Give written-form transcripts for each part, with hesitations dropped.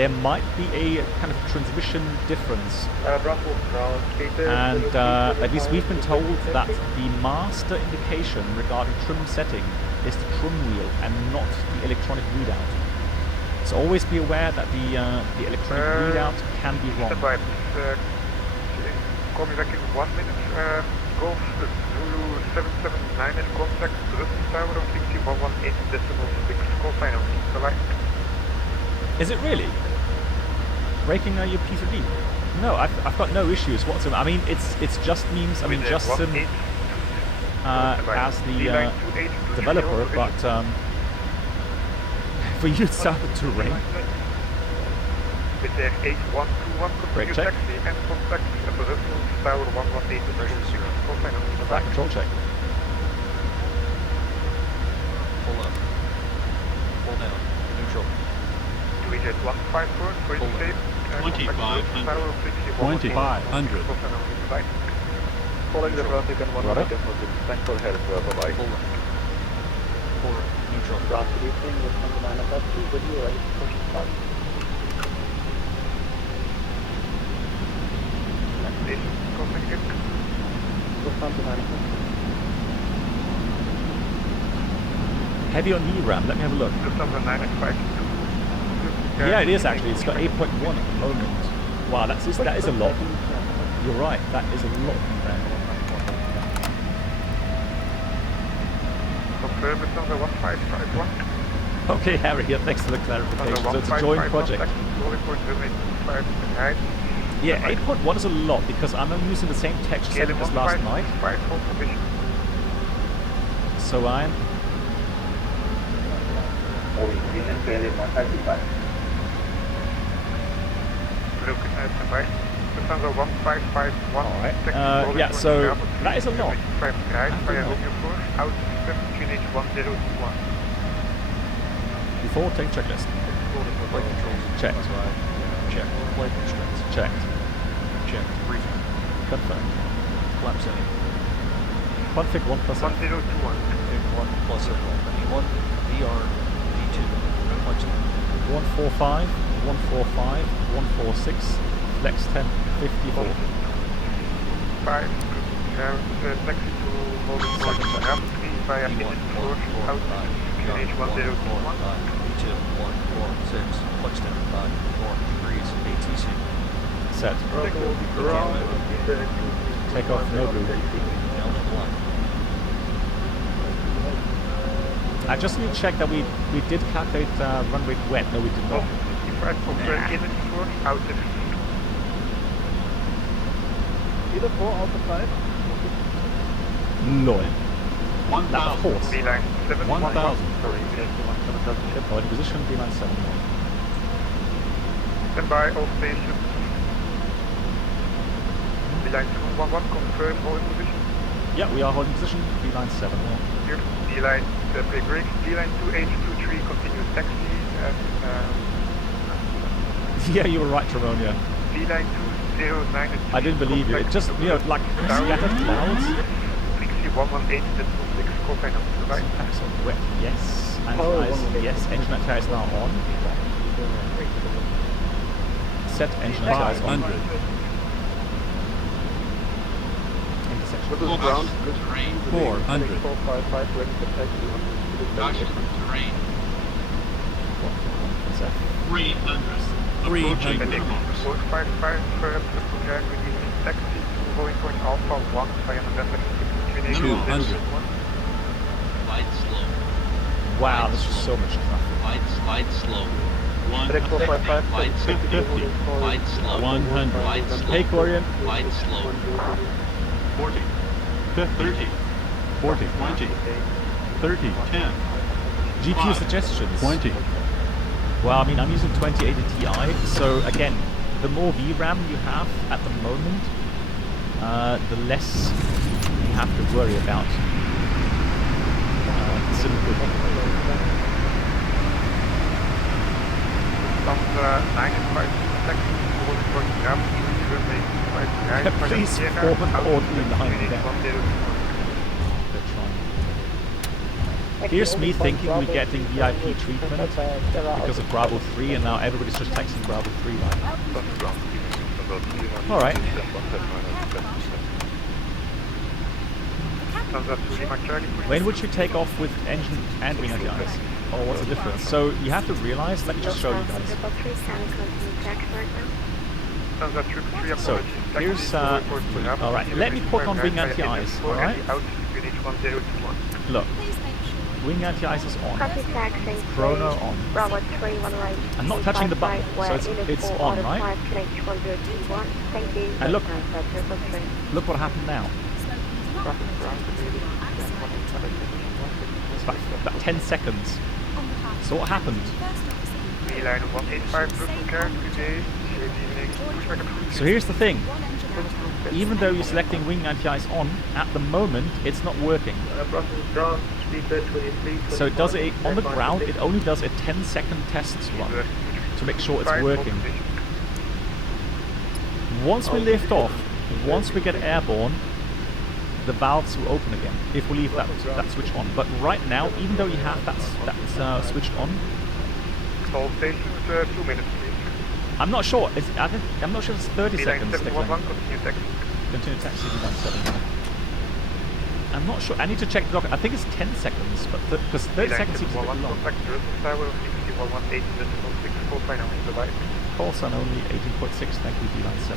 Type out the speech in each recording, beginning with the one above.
there might be a kind of transmission difference. And at least we've been told that the master indication regarding trim setting is the trim wheel and not the electronic readout. So always be aware that the electronic readout can be wrong. Call me back in 1 minute. Golf Zulu 779 in contact. Russian Tower on 6118.6. Call sign on. Bye-bye. Is it really? Breaking your P3D? No, I've got no issues whatsoever. I mean, it's just memes. I mean, just some as the developer, but for you it started to rain. With their 8121 continue taxi and contact at the Russell Tower 118.6. Call sign on. Flight control check. Hold up. Hold down. Neutral. Jet 154 for you safe. 2500. 2500. Calling the ground, you can 1 minute deposit. Thanks for help. Bye-bye. Hold up. Forward. Neutral. Ground, good evening. This is the 9 o'clock. Will you ready for start? Station. Contact it. This is the 9 o'clock. Heavy on VRAM. Let me have a look. This is the 952. Yeah, it is actually. It's got 8.1 at the moment. Wow, that is a lot. You're right. That is a lot. Confirm it's on the 1551. Okay, Harry. Yeah, thanks for the clarification. So it's a joint project. Yeah, 8.1 is a lot because I'm using the same texture setting as last night. So I'm. Alright, yeah, so that is a lot. Before, take checklist. Checked. Check. Flight constraints. Checked. Checked. Briefing. Confirmed. Flap setting. Config 1 plus 1. 1021. Config 1 plus circle. V1, VR, V2. Flight setting. 145, 145, 146, flex 10, 54. 5, taxi to Moving Point Ram 3 via Minute 4, out QNH 1021. V2, 146, flex 10, 5, 4 degrees, ATC. Set. Take off, no blue. Down to the line. I just need to check that we did calculate runway wet. No, we did not. Out Either 4 out of 5. Lol. 1000. Of course. B-line 7 1000. Point position, B971. Stand by all stations. B-line 711, confirm holding position. Yeah, we are holding position, B971. Here, B-line, break brakes, B-line 2823, continuous taxi at, Yeah, you were right, Tremonia. B-line 209. I didn't believe you. It just, like scattered clouds. Frequency 118, that's 6, call sign up, right? Excellent. Wet, yes. And yes, engine antenna is now on. Set engine antenna is on. 500. Intersection. Little ground, good. Terrain. 400. 455, ready for taxi. Caution. Terrain. 300. 300. Approaching. 455, program releasing taxi to Moving Point Alpha 1 via November 6, 200. Slide slow. Wow, this is so much traffic. Slide slow. 100. 455, Slide 50. Slide slow. 100. Slide slow. Hey, Corian. Slide slow. 40. 30. 40. 20. 30. 10. GPU 5, suggestions. 20. Well, I mean, I'm using 2080 Ti, so again, the more VRAM you have at the moment, the less you have to worry about simple. Please form an orderly line down. They're trying. Here's me thinking we're getting VIP treatment because of Rw13, and now everybody's just texting Rw3 right? Alright. When would you take off with engine and wing anti-ice? Or what's the difference? So you have to realize, let me just show you guys. So here's alright, let me put on wing anti-ice, alright? Look, wing anti-ice is on, chrono on. I'm not touching the button, so it's on, right? And look what happened now. It's about 10 seconds. So what happened? So here's the thing. Even though you're selecting wing anti-ice on, at the moment it's not working. So it does it on the ground, it only does a 10-second test run to make sure it's working. Once we lift off, once we get airborne, the valves will open again if we leave that switch on. But right now, even though you have that switched on, all stations 2 minutes, please. I'm not sure. I'm not sure if it's 30 seconds. Continue taxi V747. I'm not sure. I need to check the document. I think it's 10 seconds, but because 30 seconds seems a bit long. Call sign only 18.6. Thank you, D97.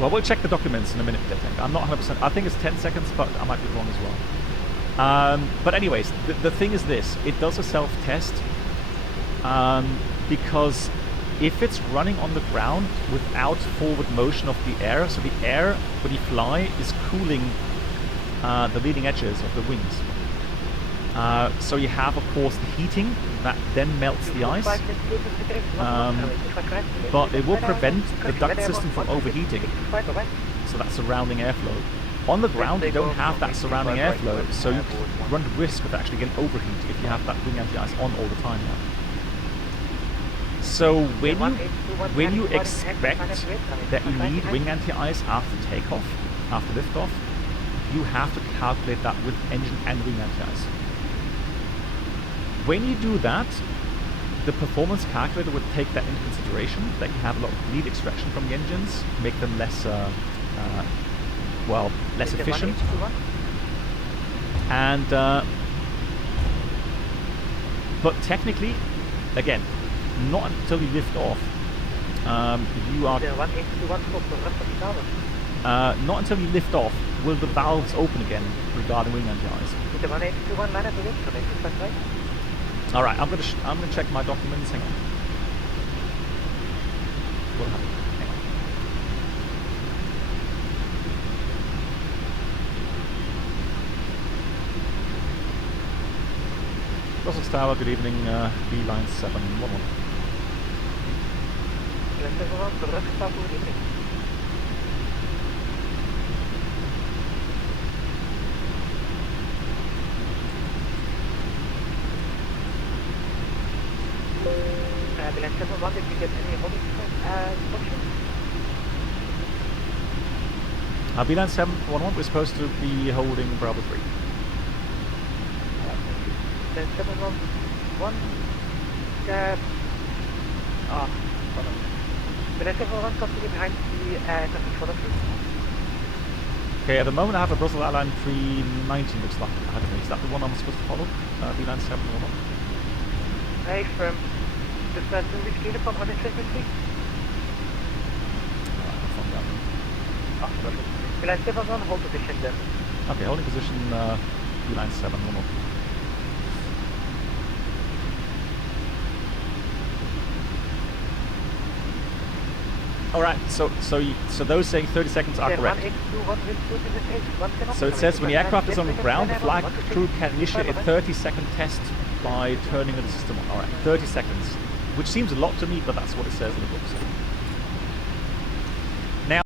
Well, we'll check the documents in a minute. I'm not 100%. I think it's 10 seconds, but I might be wrong as well. But anyways, the thing is this. It does a self-test because if it's running on the ground without forward motion of the air, so the air, when you fly, is cooling the leading edges of the wings. So you have, of course, the heating that then melts the ice, but it will prevent the duct system from overheating, so that's surrounding airflow. On the ground, you don't have that surrounding airflow, so you run the risk of actually getting overheat if you have that wing anti-ice on all the time now. So when you expect that you need wing anti-ice after takeoff, after liftoff, you have to calculate that with engine and wing anti-ice. When you do that, the performance calculator would take that into consideration, that you have a lot of lead extraction from the engines, make them less less efficient. And but technically, again, not until you lift off, you are not until you lift off will the valves open again regarding wing anti-ice. All right, I'm gonna check my documents. Hang on. What happened? Hang on. Brussels Tower, good evening, B-line 711. Did you get any holding instructions? B-line 711, we're supposed to be holding Bravo 3. Then 711, the 711 continue behind the control of. Okay, at the moment I have a Brussels Airline 319, looks like. I don't know, is that the one I'm supposed to follow? B-line 711? Hey, from the person which uniform on the frequency? B-line 711, hold position then. Okay, holding position, B-line 711. Alright, so those saying 30 seconds are correct. So it says when the aircraft is on the ground, the flight crew can initiate a 30-second test by turning the system on. Alright, 30 seconds. Which seems a lot to me, but that's what it says in the book. So.